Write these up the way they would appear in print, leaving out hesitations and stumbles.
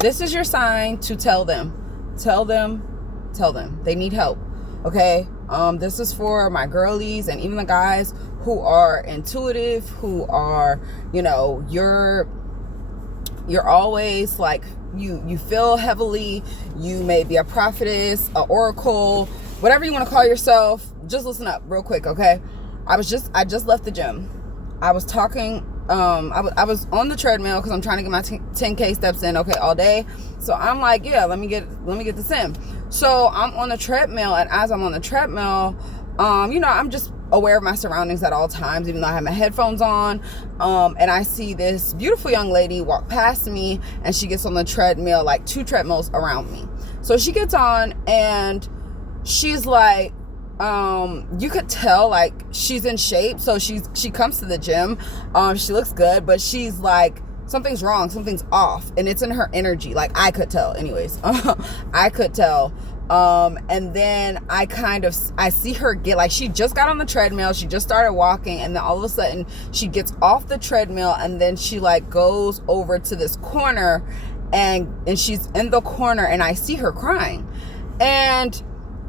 This is your sign to tell them. Tell them they need help. Okay? This is for my girlies and even the guys who are intuitive, who are, you're always like, you feel heavily, you may be a prophetess, an oracle, whatever you want to call yourself. Just listen up real quick, okay? I just left the gym. I was talking, I was on the treadmill because I'm trying to get my 10K steps in, okay, all day. So I'm like, yeah, let me get this in. So I'm on the treadmill, and as I'm on the treadmill, I'm just aware of my surroundings at all times, even though I have my headphones on. And I see this beautiful young lady walk past me, and she gets on the treadmill, like 2 treadmills around me. So she gets on, and she's like, you could tell like she's in shape. So she comes to the gym. She looks good, but she's like, something's wrong, something's off, and it's in her energy. Like, I could tell anyways. I could tell. And then I see her get, like, she just got on the treadmill, she just started walking, and then all of a sudden she gets off the treadmill, and then she like goes over to this corner, and she's in the corner, and I see her crying, and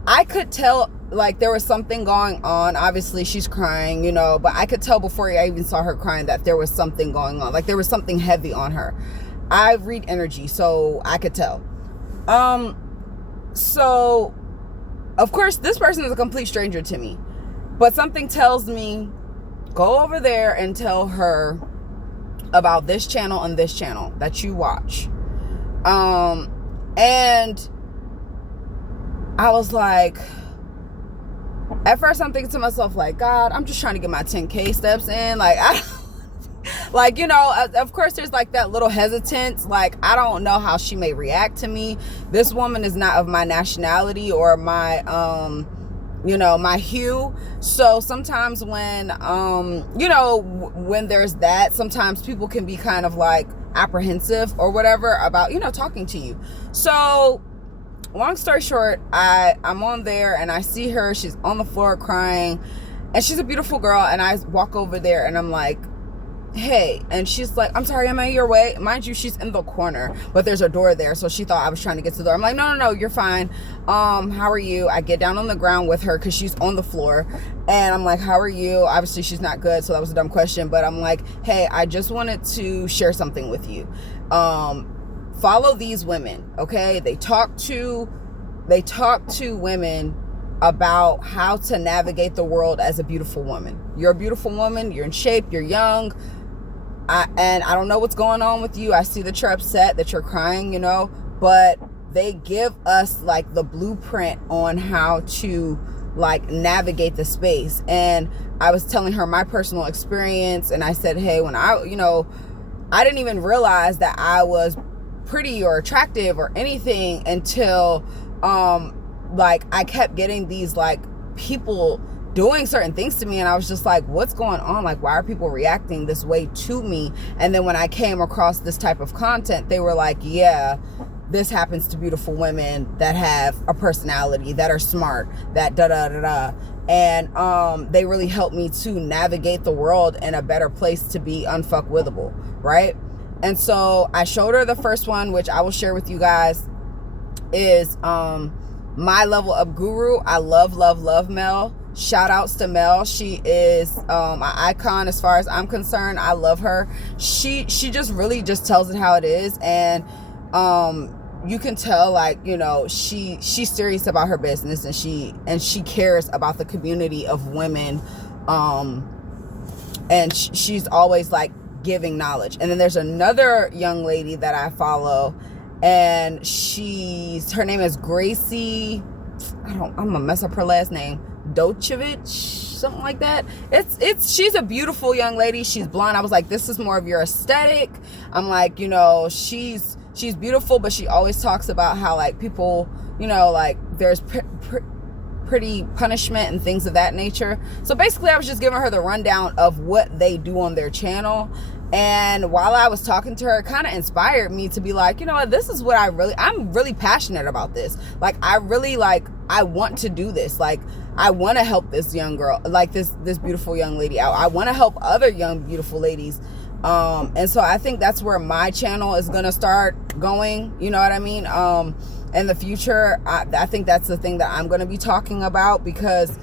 I could tell like there was something going on. Obviously she's crying, but I could tell before I even saw her crying that there was something going on. Like, there was something heavy on her. I read energy, so I could tell. So of course this person is a complete stranger to me, but something tells me, go over there and tell her about this channel and this channel that you watch. And I was like, at first I'm thinking to myself, like, God, I'm just trying to get my 10K steps in. Like, of course there's like that little hesitance. Like, I don't know how she may react to me. This woman is not of my nationality or my, my hue. So sometimes when, when there's that, sometimes people can be kind of like apprehensive or whatever about, talking to you. So long story short, I'm on there and I see her. She's on the floor crying, and she's a beautiful girl. And I walk over there and I'm like, hey. And she's like, I'm sorry, am I in your way? Mind you, she's in the corner, but there's a door there. So she thought I was trying to get to the door. I'm like, no, you're fine. How are you? I get down on the ground with her because she's on the floor. And I'm like, how are you? Obviously she's not good, so that was a dumb question. But I'm like, hey, I just wanted to share something with you. Follow these women, okay? They talk to women about how to navigate the world as a beautiful woman. You're a beautiful woman, you're in shape, you're young, and I don't know what's going on with you. I see that you're upset, that you're crying, but they give us like the blueprint on how to like navigate the space. And I was telling her my personal experience, and I said, hey, when I didn't even realize that I was pretty or attractive or anything until like I kept getting these like people doing certain things to me, and I was just like, what's going on? Like, why are people reacting this way to me? And then when I came across this type of content, they were like, yeah, this happens to beautiful women that have a personality, that are smart, that da-da-da-da. And they really helped me to navigate the world in a better place to be unfuckwithable, right? And so I showed her the first one, which I will share with you guys, is My Level Up Guru. I love Mel. Shout outs to Mel. She is an icon as far as I'm concerned. I love her. She just really just tells it how it is. And you can tell, like, she's serious about her business, and she cares about the community of women. And she's always like giving knowledge. And then there's another young lady that I follow, and her name is Gracie. I'm gonna mess up her last name. Docevich, something like that. She's a beautiful young lady. She's blonde. I was like, this is more of your aesthetic. I'm like, she's beautiful, but she always talks about how, like, people, like, there's pretty punishment and things of that nature. So basically I was just giving her the rundown of what they do on their channel. And while I was talking to her, it kind of inspired me to be like, this is what I'm really passionate about this. Like, I want to do this. Like, I want to help this young girl, like this beautiful young lady out. I want to help other young, beautiful ladies And so I think that's where my channel is going to start going, you know what I mean? In the future, I think that's the thing that I'm going to be talking about, because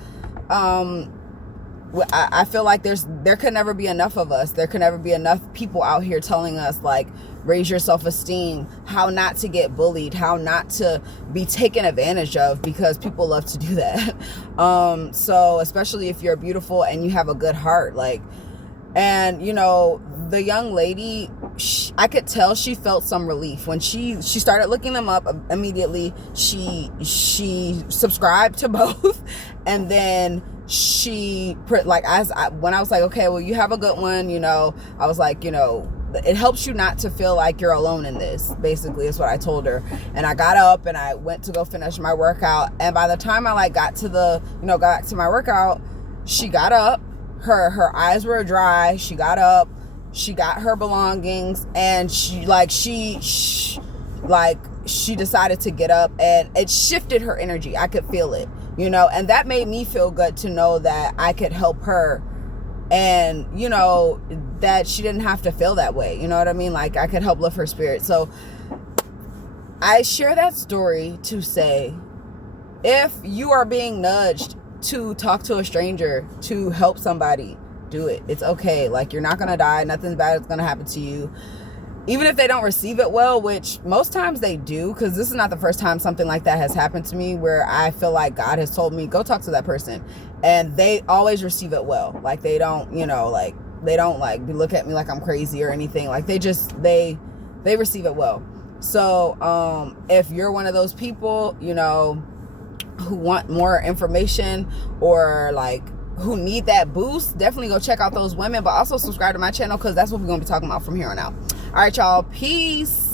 I feel like there could never be enough of us. There could never be enough people out here telling us, like, raise your self-esteem, how not to get bullied, how not to be taken advantage of, because people love to do that. So especially if you're beautiful and you have a good heart, like, and you know, the young lady, I could tell she felt some relief when she started looking them up. Immediately she subscribed to both, and then she when I was like, okay, well, you have a good one, you know, I was like, you know, it helps you not to feel like you're alone in this, basically, is what I told her. And I got up and I went to go finish my workout, and by the time I got back to my workout, she got up, her eyes were dry, she got up, she got her belongings, and she decided to get up, and it shifted her energy. I could feel it, you know, and that made me feel good to know that I could help her, and, you know, that she didn't have to feel that way, you know what I mean? Like, I could help lift her spirit. So I share that story to say, if you are being nudged to talk to a stranger, to help somebody, do it. It's okay. Like, you're not gonna die, nothing bad is gonna happen to you. Even if they don't receive it well, which most times they do, because this is not the first time something like that has happened to me, where I feel like God has told me, go talk to that person, and they always receive it well. Like, they don't, you know, like, they don't like look at me like I'm crazy or anything. Like, they receive it well. So if you're one of those people, you know, who want more information, or like who need that boost, definitely go check out those women, but also subscribe to my channel, because that's what we're going to be talking about from here on out. All right, y'all, peace.